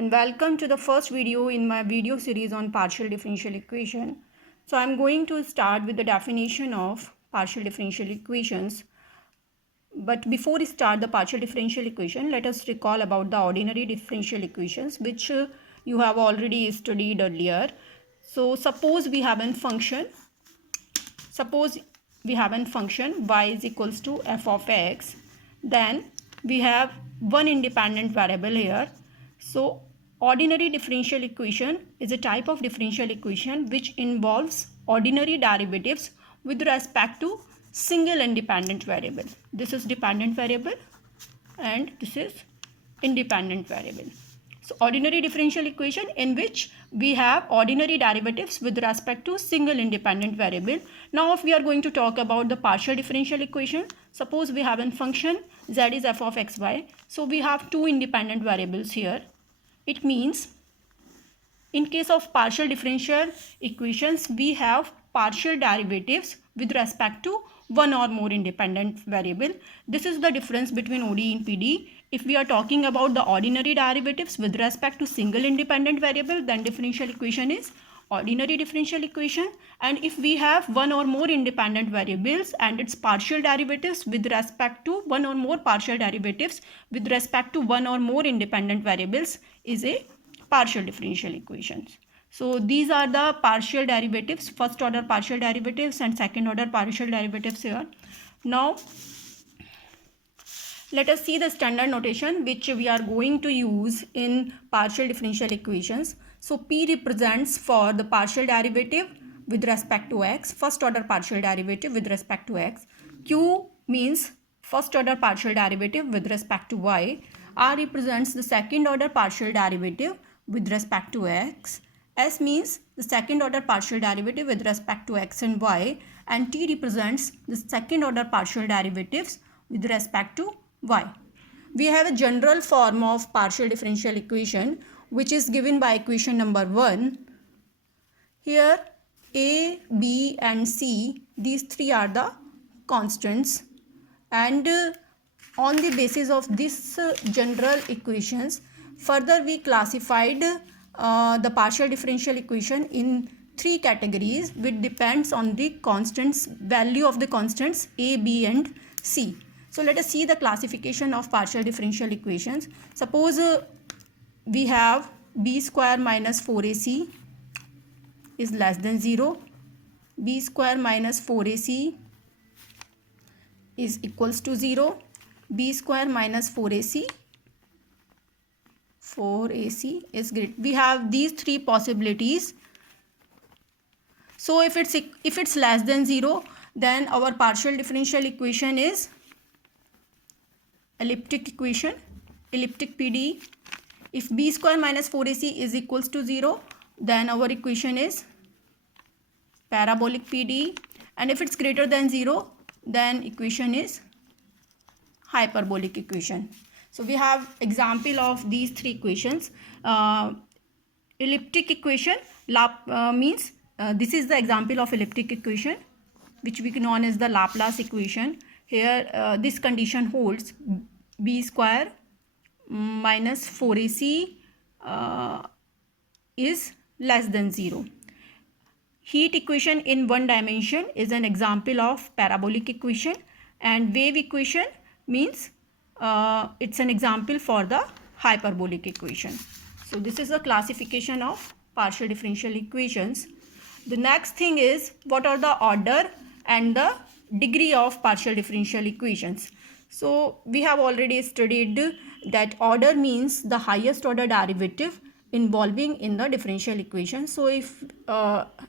and welcome to the first video in my video series on partial differential equation. So I'm going to start with the definition of partial differential equations. But before we start the partial differential equation, let us recall about the ordinary differential equations which you have already studied earlier. So suppose we have a function y is equals to f of x, then we have one independent variable here. So ordinary differential equation is a type of differential equation which involves ordinary derivatives with respect to single independent variable. This is dependent variable and this is independent variable. So ordinary differential equation in which we have ordinary derivatives with respect to single independent variable. Now if we are going to talk about the partial differential equation, suppose we have a function z is f of xy. So we have two independent variables here. It means in case of partial differential equations, we have partial derivatives with respect to one or more independent variable. This is the difference between ODE and PDE. If we are talking about the ordinary derivatives with respect to single independent variable, then differential equation is ordinary differential equation. And if we have one or more independent variables and its partial derivatives with respect to one or more partial derivatives with respect to one or more independent variables is a partial differential equations. So these are the partial derivatives, first order partial derivatives and second order partial derivatives here. Now let us see the standard notation which we are going to use in partial differential equations. So P represents for the partial derivative with respect to x, first order partial derivative with respect to x. Q means first order partial derivative with respect to y. R represents the second order partial derivative with respect to x. S means the second order partial derivative with respect to x and y, and T represents the second order partial derivatives with respect to y. We have a general form of partial differential equation which is given by equation number 1. Here A, B and C, these three are the constants, and on the basis of this general equations, further we classified the partial differential equation in three categories which depends on the constants, value of the constants A, B and C. So let us see the classification of partial differential equations. Suppose we have b square minus 4ac is less than 0, b square minus 4ac is equals to 0, b square minus 4ac is great. We have these three possibilities. So if it's less than 0, then our partial differential equation is elliptic equation, elliptic PDE. If b square minus 4ac is equals to 0, then our equation is parabolic PDE, and if it's greater than 0, then equation is hyperbolic equation. So we have example of these three equations. Elliptic equation means this is the example of elliptic equation which we known as the Laplace equation. Here this condition holds: b square minus 4ac is less than 0. Heat equation in one dimension is an example of parabolic equation, and wave equation means it's an example for the hyperbolic equation. So this is a classification of partial differential equations. The next thing is what are the order and the degree of partial differential equations. So we have already studied that order means the highest order derivative involving in the differential equation. So if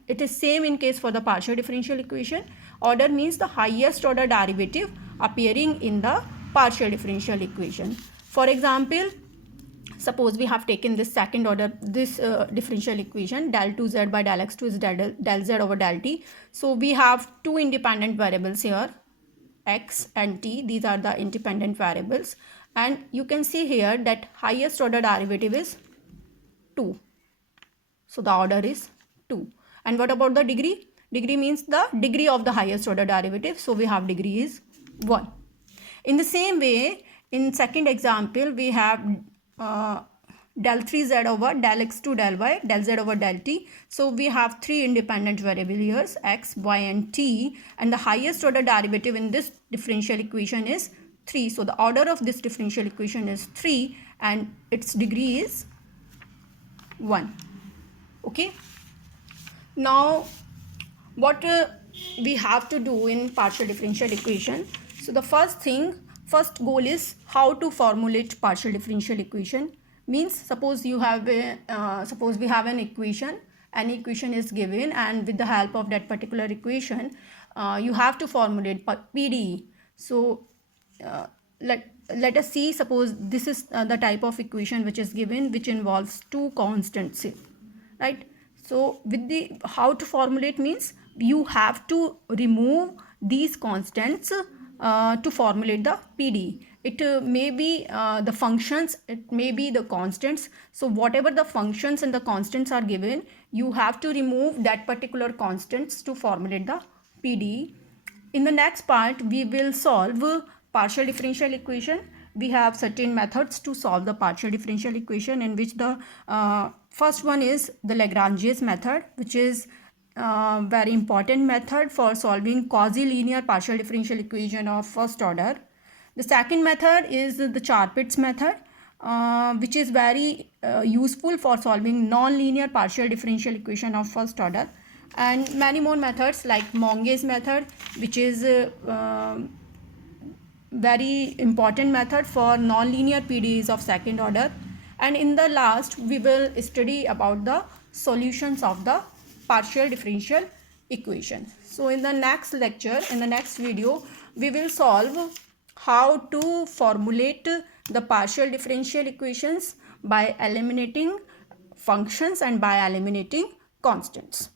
it is same in case for the partial differential equation, order means the highest order derivative appearing in the partial differential equation. For example, suppose we have taken this second order, this differential equation, del 2z by del x2 is del z over del t. So we have two independent variables here, x and t. These are the independent variables, and you can see here that highest order derivative is 2. So the order is 2. And what about the degree? Degree means the degree of the highest order derivative. So we have degree is 1. In the same way, in second example, we have del 3z over del x2 del y del z over del t. So we have three independent variables here, x, y and t, and the highest order derivative in this differential equation is 3. So the order of this differential equation is 3 and its degree is 1. Okay. Now what we have to do in partial differential equation. So the first goal is how to formulate partial differential equation. Means suppose you have suppose we have an equation, an equation is given, and with the help of that particular equation you have to formulate PDE. So let us see, suppose this is the type of equation which is given, which involves two constants, right? So with the how to formulate means you have to remove these constants to formulate the PDE. It may be the functions, it may be the constants. So whatever the functions and the constants are given, you have to remove that particular constants to formulate the PDE. In the next part, we will solve partial differential equation. We have certain methods to solve the partial differential equation, in which the first one is the Lagrange's method, which is very important method for solving quasi-linear partial differential equation of first order. The second method is the Charpit's method, which is very useful for solving non-linear partial differential equation of first order, and many more methods like Monge's method, which is very important method for non-linear PDEs of second order. And in the last, we will study about the solutions of the partial differential equation. So in the next lecture, in the next video, we will solve how to formulate the partial differential equations by eliminating functions and by eliminating constants.